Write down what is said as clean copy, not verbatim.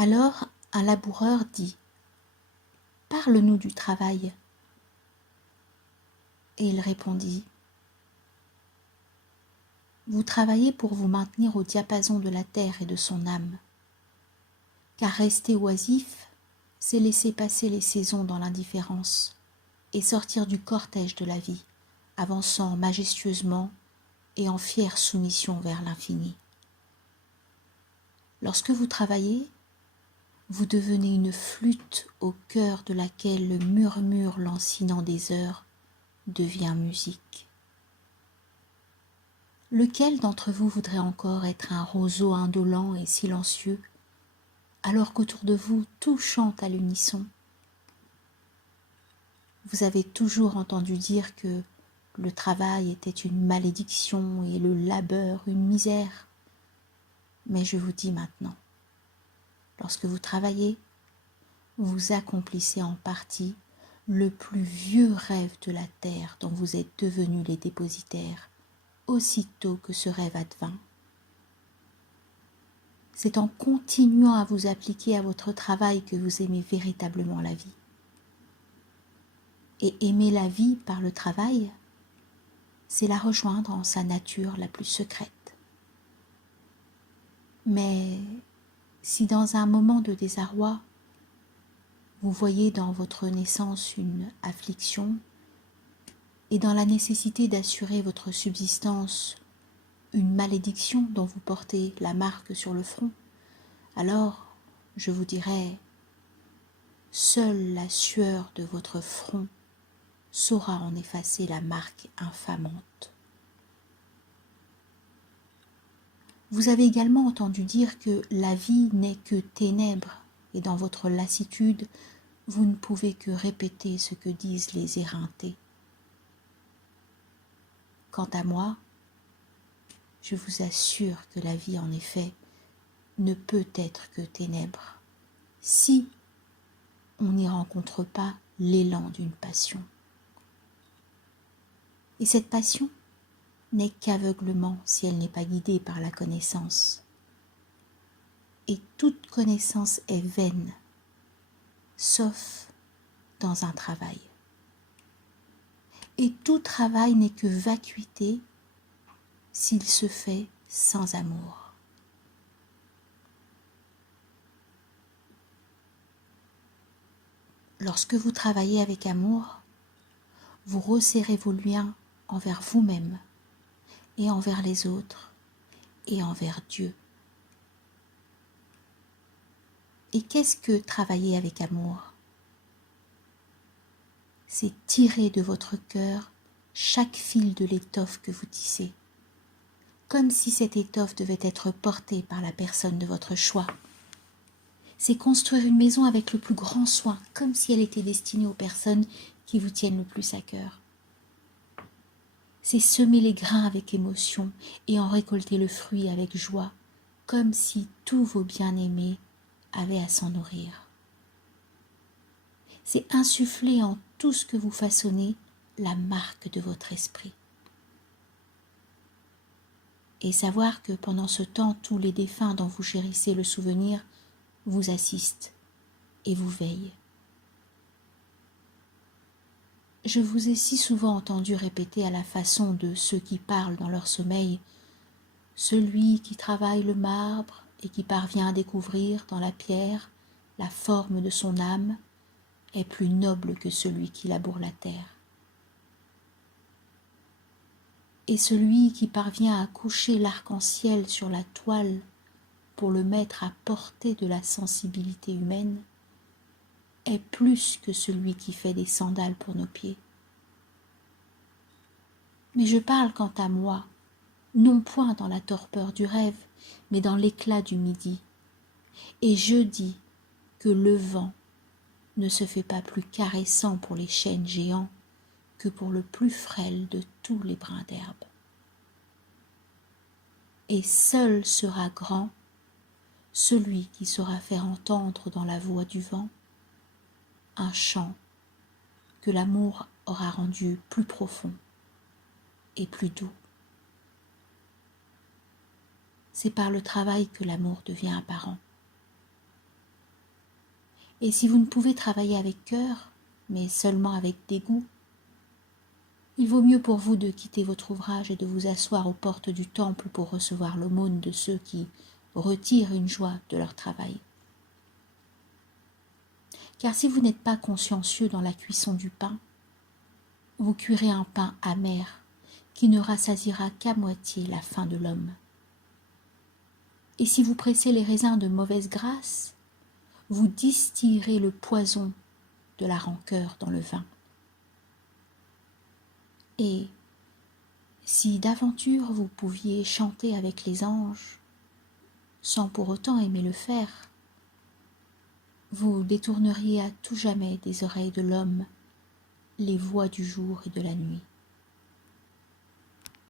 Alors un laboureur dit : « Parle-nous du travail. » Et il répondit : « Vous travaillez pour vous maintenir au diapason de la terre et de son âme. Car rester oisif, c'est laisser passer les saisons dans l'indifférence et sortir du cortège de la vie, avançant majestueusement et en fière soumission vers l'infini. Lorsque vous travaillez, vous devenez une flûte au cœur de laquelle le murmure lancinant des heures devient musique. Lequel d'entre vous voudrait encore être un roseau indolent et silencieux, alors qu'autour de vous tout chante à l'unisson ? Vous avez toujours entendu dire que le travail était une malédiction et le labeur une misère. Mais je vous dis maintenant, lorsque vous travaillez, vous accomplissez en partie le plus vieux rêve de la terre dont vous êtes devenus les dépositaires, aussitôt que ce rêve advint. C'est en continuant à vous appliquer à votre travail que vous aimez véritablement la vie. Et aimer la vie par le travail, c'est la rejoindre en sa nature la plus secrète. Mais si dans un moment de désarroi, vous voyez dans votre naissance une affliction et dans la nécessité d'assurer votre subsistance une malédiction dont vous portez la marque sur le front, alors je vous dirai, seule la sueur de votre front saura en effacer la marque infamante. Vous avez également entendu dire que la vie n'est que ténèbres, et dans votre lassitude, vous ne pouvez que répéter ce que disent les éreintés. Quant à moi, je vous assure que la vie, en effet, ne peut être que ténèbres, si on n'y rencontre pas l'élan d'une passion. Et cette passion n'est qu'aveuglement si elle n'est pas guidée par la connaissance. Et toute connaissance est vaine, sauf dans un travail. Et tout travail n'est que vacuité s'il se fait sans amour. Lorsque vous travaillez avec amour, vous resserrez vos liens envers vous-même et envers les autres et envers Dieu. Et qu'est-ce que travailler avec amour ? C'est tirer de votre cœur chaque fil de l'étoffe que vous tissez, comme si cette étoffe devait être portée par la personne de votre choix. C'est construire une maison avec le plus grand soin, comme si elle était destinée aux personnes qui vous tiennent le plus à cœur. C'est semer les grains avec émotion et en récolter le fruit avec joie, comme si tous vos bien-aimés avaient à s'en nourrir. C'est insuffler en tout ce que vous façonnez la marque de votre esprit. Et savoir que pendant ce temps, tous les défunts dont vous chérissez le souvenir vous assistent et vous veillent. Je vous ai si souvent entendu répéter à la façon de ceux qui parlent dans leur sommeil : celui qui travaille le marbre et qui parvient à découvrir dans la pierre la forme de son âme est plus noble que celui qui laboure la terre. Et celui qui parvient à coucher l'arc-en-ciel sur la toile pour le mettre à portée de la sensibilité humaine est plus que celui qui fait des sandales pour nos pieds. Mais je parle quant à moi, non point dans la torpeur du rêve, mais dans l'éclat du midi. Et je dis que le vent ne se fait pas plus caressant pour les chênes géants que pour le plus frêle de tous les brins d'herbe. Et seul sera grand celui qui saura faire entendre dans la voix du vent un chant que l'amour aura rendu plus profond et plus doux. C'est par le travail que l'amour devient apparent. Et si vous ne pouvez travailler avec cœur, mais seulement avec dégoût, il vaut mieux pour vous de quitter votre ouvrage et de vous asseoir aux portes du temple pour recevoir l'aumône de ceux qui retirent une joie de leur travail. Car si vous n'êtes pas consciencieux dans la cuisson du pain, vous cuirez un pain amer qui ne rassasiera qu'à moitié la faim de l'homme. Et si vous pressez les raisins de mauvaise grâce, vous distillerez le poison de la rancœur dans le vin. Et si d'aventure vous pouviez chanter avec les anges, sans pour autant aimer le faire, vous détourneriez à tout jamais des oreilles de l'homme les voix du jour et de la nuit.